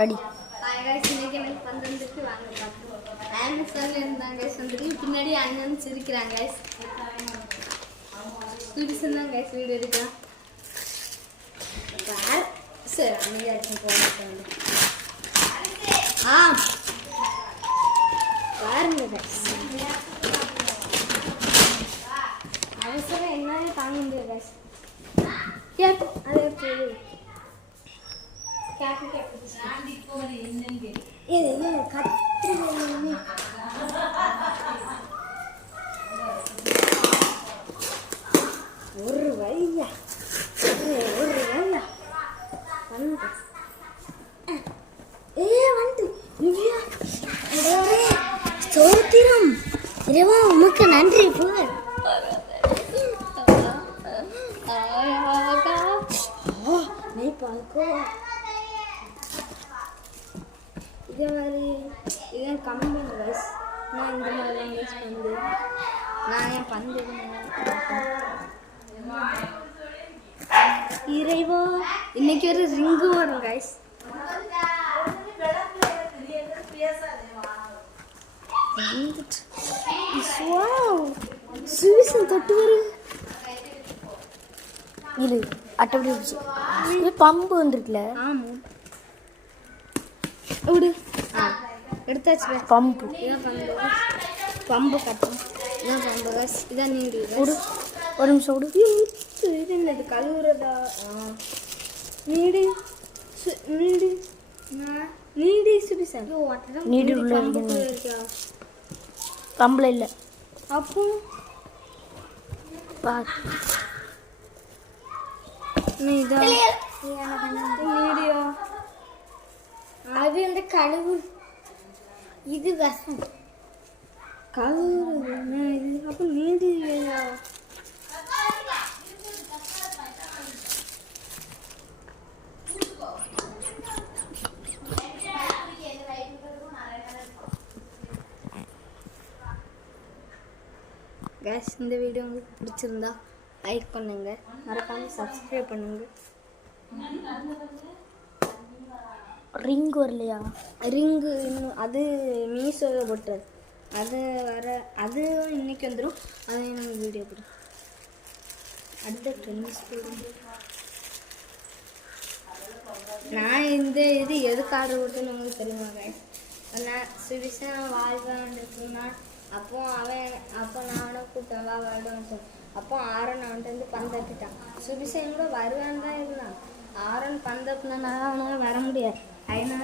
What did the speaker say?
Ready. இன்னைக்கு எனக்கு பந்து வந்துட்டு வாங்க பார்ப்போம். ஆம்புசான்ல இருந்தாங்க வந்துட்டு பின்னாடி அண்ணன் சிரிக்கிறாங்க. சுடிசன் தான் கைஸ் வீடியோ எடுக்கலாம். சரி அமைதியாக இருக்கும் போக பாருங்க கைஸ். அவசரம் என்னாலே தாங்க முடியாது கைஸ். அதே போதும் ஒரு வழியா சோத்திரம் இறைவா உமக்கு நன்றி. இதே மாதிரி இதே கம்மி கைஸ். நான் இந்த மாதிரி யூஸ் பண்ணு. நான் என் பந்து இறைவா இன்னைக்கு ஒரு ரிங்கு வரும் கைஸ். சுவிசன் தொட்டு வரும் இது அட்டப்படி பம்பு வந்துருக்குல்ல. ஆமாம் விடு. எடுத்தாச்சு பம்பு. பம்பு கட்டும். இதான் பம்பு கைஸ். இதான் நீடி விடு. ஒரு நிமிஷம் விடு. இது என்னது கழுவுறதா? நீடி நீடி நீடி சுபிசன் நீடி உள்ள இருக்கா? பம்புல இல்லை. அப்போ நீடியா அது வந்து கழுவு. இது கஷ்டம் கழுவுறது. இது அப்போ நீடி கேஸ். இந்த வீடியோ உங்களுக்கு பிடிச்சிருந்தா லைக் பண்ணுங்க, மறக்காமல் சப்ஸ்கிரைப் பண்ணுங்க. ரிங் வரலையா? ரிங்கு இன்னும் அது மீஷோவில் போட்டுறது. அது வர அது இன்னைக்கு வந்துடும். அதையும் நம்ம வீடியோ போடும். அடுத்த டென்னிஸ் போடும். நான் இந்த இது எதுக்கு ஆர்டர் கொடுத்தேன்னு உங்களுக்கு தெரியுமா கைஸ்? நான் சுவிசன் வாழ்வான்னு அப்போ நான் அவனை கூப்பிட்டேன் வா விளையாடுவான்னு சொன்னேன். அப்போ ஆரன் அவன்கிட்ட வந்து பந்தப்பிட்டான். சுபிசன் கூட வருவான்னு தான் இருந்தான். ஆரன் பந்தப்புனால அவனால் வர முடியாது. அதனால